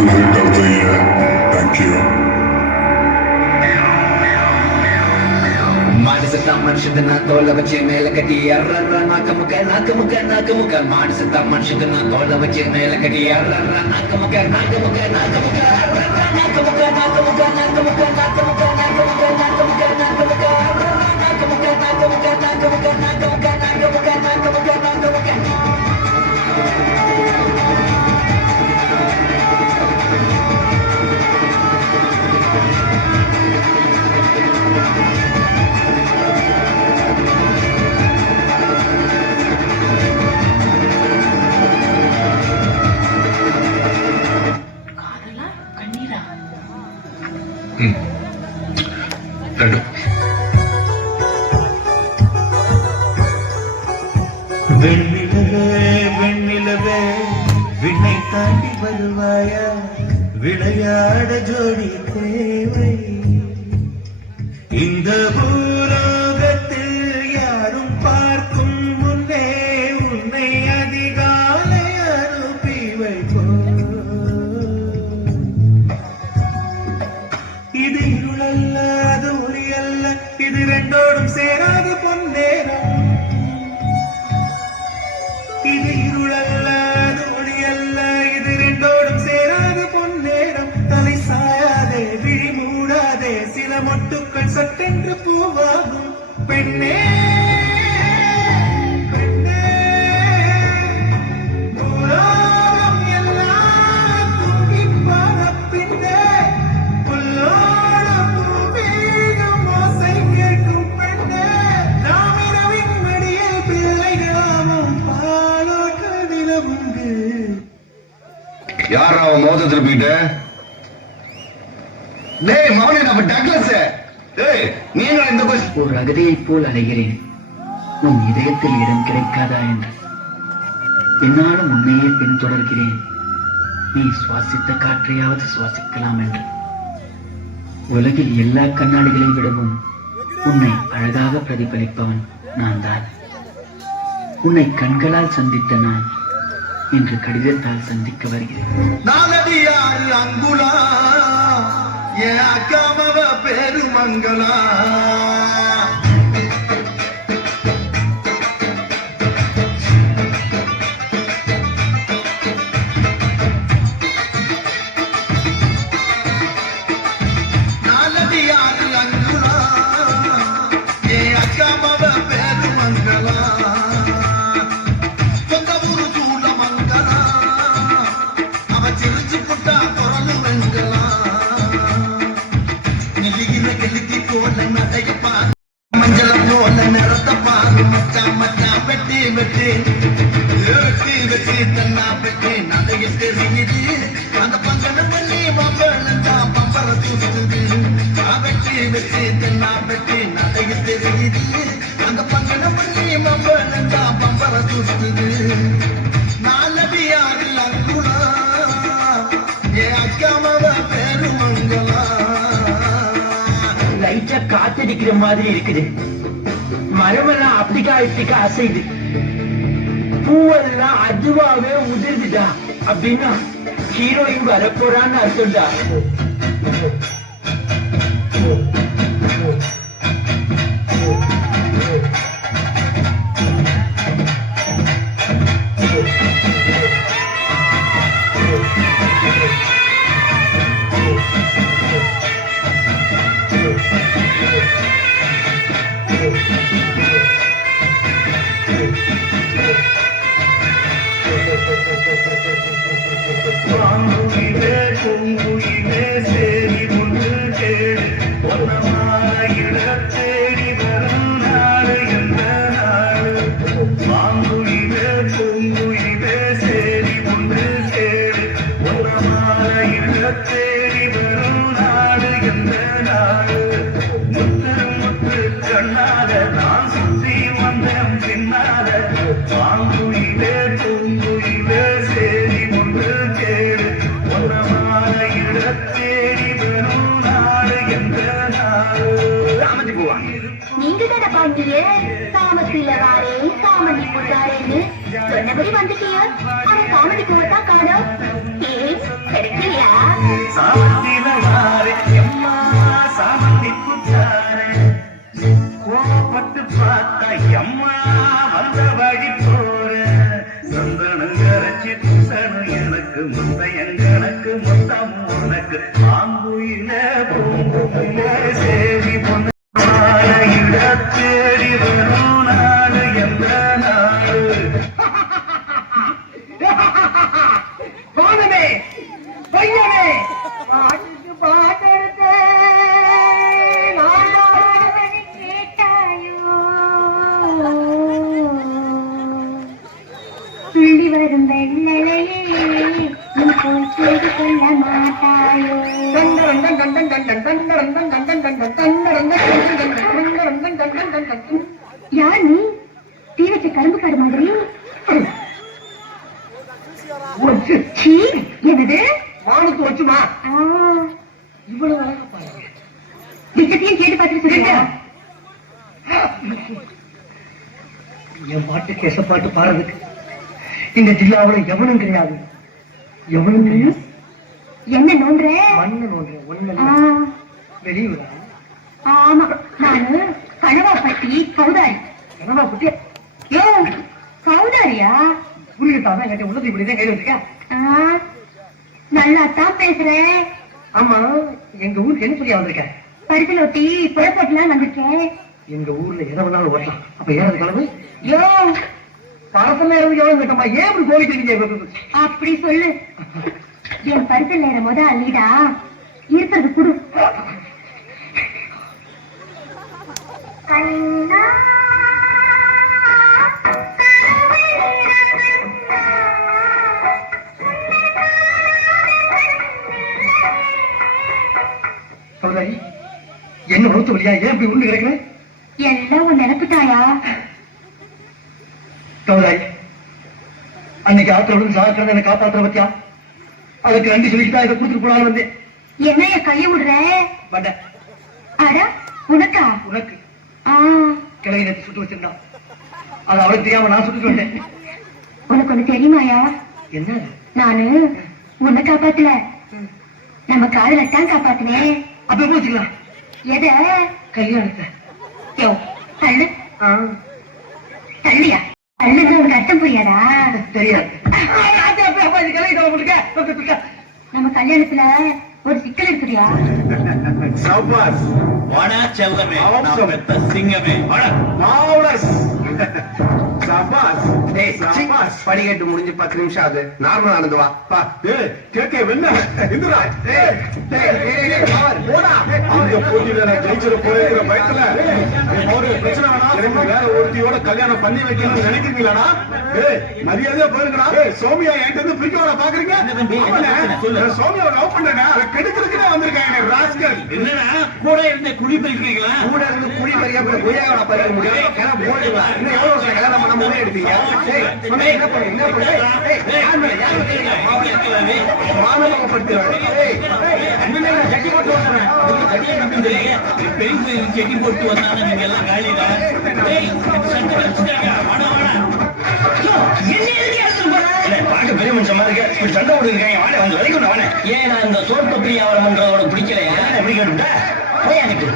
full hit of the year. Thank you. மாடுசத்தா மனுஷங்க நான் தோலை வச்சு மேல கட்டி அர்ற நாக்க முக்க மாடுசத்தா மனுஷங்க நான் தோலை வச்சு மேல கட்டி அர்ற நாக்க முக்க வெண்ணிலவே வெண்ணிலவே விண்ணை தாண்டி வருவாயா விளையாட ஜோடி தேவை இந்த பூலோகத்தில் யாரும் பார்க்கும் முன்னே உன்னை அதிகாலை அனுப்பி வைப்போ இது இருளல்ல அது ஒளி அல்ல இது ரெண்டோடும் சேராது பொன்னேரம் இது இருளல்ல அது ஒளி அல்ல இது ரெண்டோடும் சேராது பொன்னேரம் தலை சாயாதே விழி மூடாதே சில மொட்டுக்கள் சட்டென்று பூவாகும் பெண்ணே யார் அவன் மோத திருப்பிட்ட? டேய் மவனே நம்ம டக்ளஸ். டேய் நீங்க இந்த ஒரு அகதியை போல் அலைகிறேன் உன் இதயத்தில் இடம் கிடைக்காதா என்று என்னாலும் உன்னையே பின்தொடர்கிறேன் நீ சுவாசித்த காற்றையாவது சுவாசிக்கலாம் என்று உலகில் எல்லா கண்ணாடிகளை விடவும் உன்னை அழகாக பிரதிபலிப்பவன் நான் தான் உன்னை கண்களால் சந்தித்த நான் இன்று கடிதத்தால் சந்திக்க வருகிறேன். நாலடியாறு அங்குலா என் அக்காமவ பெருமங்களா நாலடியாறு அங்குலா என் அக்காமவ பெருமங்களா மஞ்சள போல நிறத்த பாரு மச்சா மச்சா வெட்டி வெட்டி வெட்டி வெட்டி தன்னா வெட்டி நடைய தெரியுது அந்த பங்கன தண்ணி மாம்பழந்தா பம்பர தூசுது வெட்டி வெட்டி தன்னா வெட்டி நடைய தெரியுது அந்த பங்கன தண்ணி மாம்பழந்தா பம்பர தூசுது நாலடி யாரில் அங்குலா ஏ அக்காமவ பெருமங்களா லைட்டா காத்தடிக்கிற மாதிரி இருக்குது மரமெல்லாம் அப்படிக்கா இப்படிக்கா அசைது பூவெல்லாம் அதுவாவே உதிர்ந்துடா அப்படின்னா ஹீரோயின் வரப்போறான்னு அர்த்தம்டா நீங்க தானே பாண்டியே சாமத்தில வாரே சாமதி புத்தாரேன்னு சொன்ன எப்படி வந்துட்டிய ஆனா காமெடி போட்டா காணோம் கிடைக்கலையா சாமந்தில வாரே எம்மா சாமந்தி குச்சாரே கோபப்பட்டு பார்த்தா எம்மா வந்த வழி போற சந்தனம் கரைச்சி பூசணும் எனக்கு முத்தையன் கணக்கு மொத்தம் உனக்கு பாம்புயில பூம்புயில சேவி பொண்ணு மாலையிட தேடி வரும் நாடு எந்த நாடு வானமே பையனே பாட்டுக்கு பாட்டெடுத்து நாளாவதை கேட்டாயோ துள்ளி வரும் வெள்ளலையே நீ போய் செய்து கொள்ள மாட்டாயோ யார் நீ தீ வச்ச கரும்புக்காரு மாதிரி சீ, என்னது வானுக்கு வச்சுமா ஆ, இவ்வளவு அழகா பாருங்க விஷயத்தையும் கேட்டு பார்த்துட்டு சொல்லுங்க என் பாட்டுக்கு எசப்பாட்டு பாடுறதுக்கு இந்த ஜில்லாவுல எவனும் கிடையாது எவனும் கிடையாது என்ன நோன்ற மண்ணன் ஒன்று ஒண்ணு ஆ, வெளியூரா ஆமா நானு கனவாப்பட்டி கௌதாரி என்னவா குட்டியா யோ கௌதாரியா புரியுதாதான் என்கிட்ட உள்ளது இப்படிதான் கையில் வச்சிருக்க ஆ, நல்லா தான் பேசுறேன் ஆமா எங்க ஊருக்கு என்ன சொல்லி வந்திருக்க பரிசல் ஒட்டி புறப்பட்டுலாம் வந்திருக்கேன் எங்க ஊர்ல எதை வேணாலும் ஓட்டலாம் அப்ப ஏறது கிளம்பு யோ பரசல் நேரம் எவ்வளவு கேட்டமா ஏன் இப்படி கோவிக்கிறீங்க அப்படி சொல்லு என் பரிசல் நேரம் அள்ளிடா இருக்கிறது குடு கண்ணா சௌதாரி என்ன உணர்த்து வழியா ஏன் இப்படி உண்டு கிடக்குற எல்லாம் உன் நினைப்புட்டாயா சௌதாரி அன்னைக்கு ஆத்திரம் சாக்கிறத என்ன காப்பாற்ற பத்தியா அதுக்கு நன்றி சொல்லிட்டு இதை கொடுத்துட்டு போனாலும் வந்தேன் என்ன என் கைய விடுற பட்ட அட உனக்கா உனக்கு ஆ, கிளவி நேற்று சுட்டு வச்சிருந்தான் அது அவளுக்கு தெரியாம நான் சுட்டு வந்தேன் உனக்கு ஒண்ணு தெரியுமாயா என்ன அது? நானு உன்னை காப்பாத்தல நம்ம காதலத்தான் காப்பாத்தினேன் அப்ப போச்சுக்கலாம் எத கல்யாணத்தை யோ தள்ளு ஆ, தள்ளியா தள்ளுது உனக்கு அர்த்தம் புரியாதா தெரியாது கிளவி உங்களுக்கு நம்ம கல்யாணத்துல ஒரு சிக்கல் இருக்குதியா சபாஸ் வாடா செல்லமே ஆமாம் நான் சார். பெத்த சிங்கமே வாடா மாவுலஸ் சபாஸ் சபாஸ் படிக்கட்டு முடிஞ்சு 10 நிமிஷம் ஆகுது நார்மல் நடந்து வா பா கேக்கே வெண்ண இந்துரா போடா இந்த போட்டியில நான் ஜெயிச்சிட போறேங்கிற பயத்துல ஒரு பிரச்சனை வேணா வேற ஒருத்தியோட கல்யாணம் பண்ணி வைக்கணும்னு நினைக்கிறீங்களாடா மரியாதையா போயிருங்கடா சோமியா என்கிட்ட இருந்து பிரிக்க வர பாக்குறீங்க சொல்லு. சோமியாவை லவ் பண்றேங்க அதை கெடுக்கிறதுக்குனே வந்திருக்காங்க ராஸ்கல் என்னடா கூட இருந்த குழி பறிக்கிறீங்களா கூட இருந்து குழி பறிக்க கொய்யாவோட பறிக்க முடியும் ஏன்னா போடுவா இன்னும் எவ்வளவு வருஷம் கல்யாணம் பண்ண முடியும் எடுப்பீங்க ஏய், சொன்னா என்ன பண்ணுங்க என்ன பண்ணுங்க ஏய், யார் மேல யார் மேல மானபங்கப்படுத்துறாங்க ஏய் அண்ணனை நான் கட்டி போட்டு வந்துடுறேன். இதுக்கு கட்டியே நம்பிடுறீங்க. பெரிய செட்டி போட்டு வந்தாங்க நீங்க எல்லாம் காலியில. டேய், சட்டை வச்சுட்டாங்க. வாடா, வாடா. ஐயோ, என்ன எதுக்கு எடுத்துட்டு போற? ஏய், பார்க்க பெரிய மனுஷன் மாதிரி இருக்க இப்படி சண்டை போட்டு இருக்காங்க வாடா வந்து வரைக்கும் வாடா ஏன் நான் இந்த சோப்பு பிரியாவரம் பண்றதோட பிடிக்கலையா? எப்படி கேட்டுட்டா போய் எனக்கு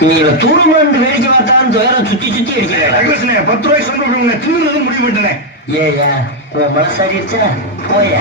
நீ தூரமாண்டு வேடிக்கை பார்த்தான் துயரம் சுத்தி சுத்தி அடிக்கிறேன். 10 ரூபாய்க்கு சொன்ன விடுங்க தின்னு முடிவு பண்ணிட்டேன் ஏயா உன் மனசாரிச்சா போயா.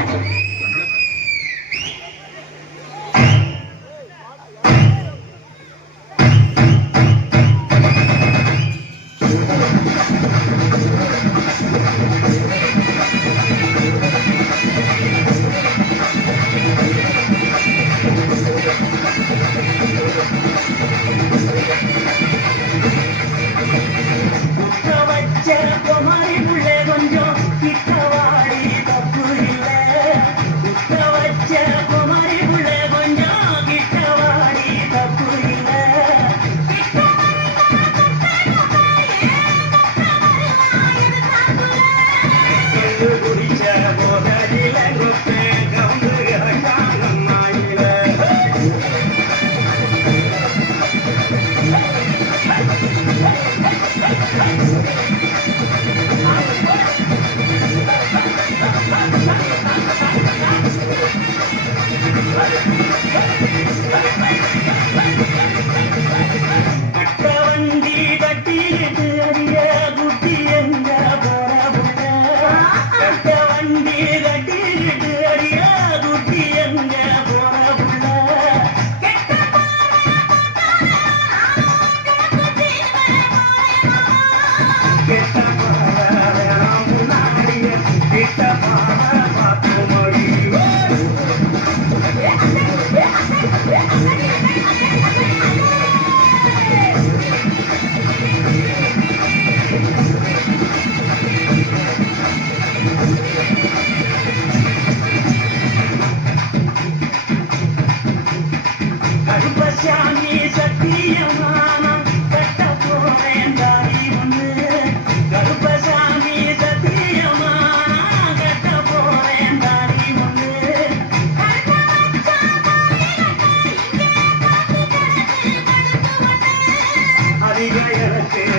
மல்லிகை அரைச்சே